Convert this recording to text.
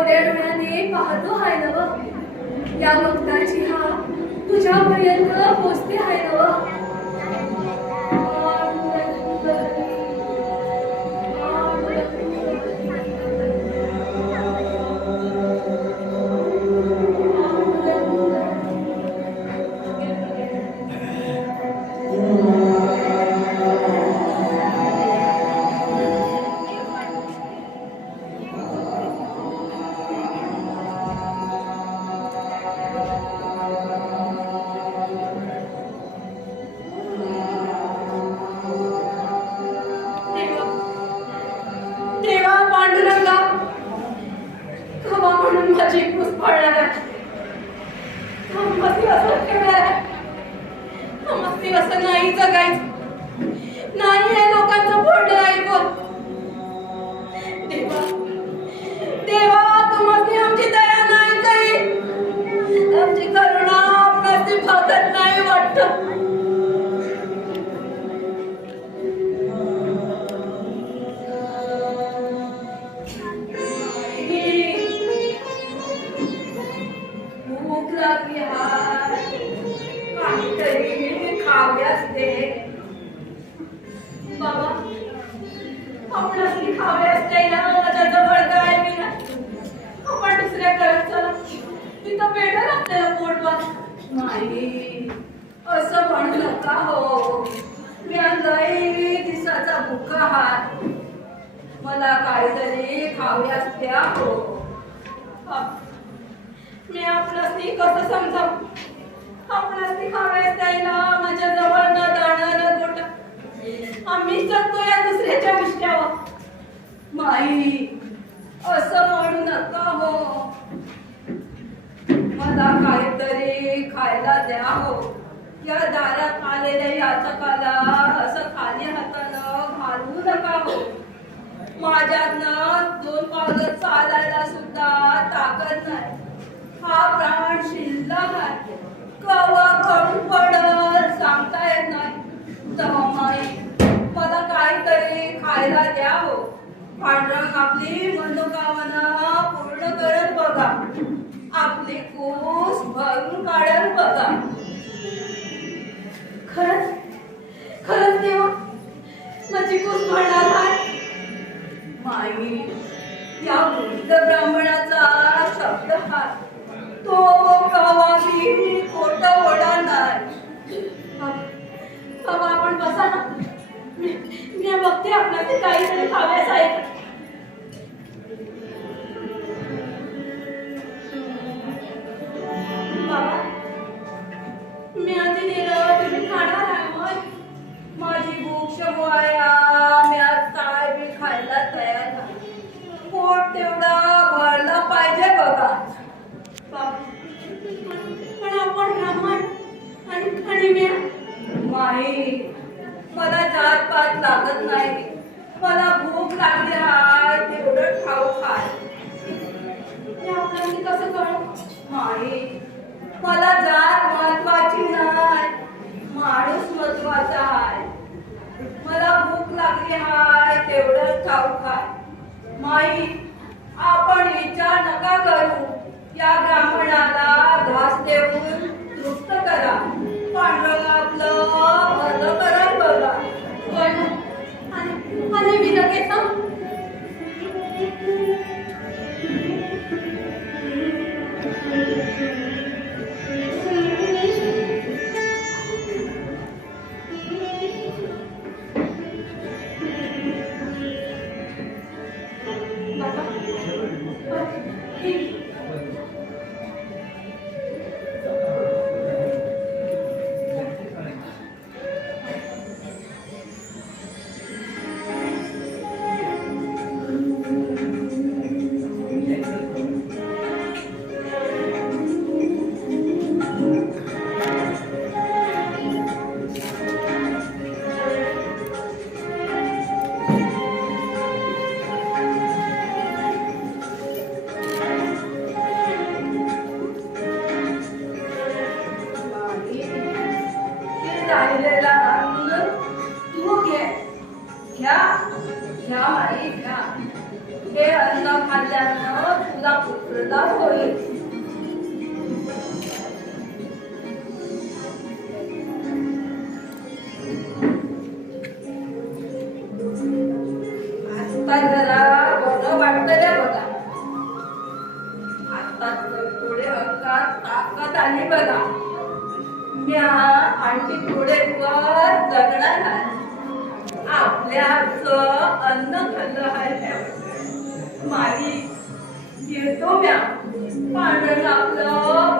उड्या डोळ्याने पाहतो हाय नव. या मुक्ताची हा. तुझ्यापर्यंत पोचते हाय नव. माझी पडणार आहे. मस्ती असं आहे. मस्ती नाही जगायचं. नाही हे लोकांचं बोलणं ऐकून. काहीतरी खावे बाबा माझ्या जवळ काय मी आपण दुसऱ्या करत चला. तिथं भेटेल आपल्याला नाही असं म्हणू नका हो. मी लई दिसाचा भुका हात. मला काहीतरी खावे असत्या हो. मी आपणासनी कसं समजाव? माई असं म्हणू नका हो. मला काहीतरी खायला द्या हो. या दारात आलेल्या याचकाला असं खाली हातानं घालवू नका हो. माझ्यातनं दोन पावलं चालायला सुद्धा ताकद नाही. हा प्राण शिल्लक आहे. कवा घडून पडत सांगता येत नाही तेव्हा माई मला काहीतरी खायला द्या हो पांढरंग आपली मनोकामना पूर्ण करत बघा. आपले कोस भरून काढत बघा. तेवढा भरला पाहिजे बघा. पण आपण ब्राह्मण आणि माई मला जात पात लागत नाही. मला भूक लागली आहे तेवढं खाऊ खाय. आपल्याला कसं कळलं माई मला जात महत्वाची नाही. माणूस महत्त्वाचा आहे. मला भूक लागली हाय तेवढं खाऊ खाय. माई आपण विचार नका करू. या अन्न खाल्ल्यानं तुला होईल. जरा बघा. आता बघा. आणखी थोडे वर जगणार आहे. आपल्याच अन्न खाल्लं आहे. माई येतो म्या. पांढरं आपलं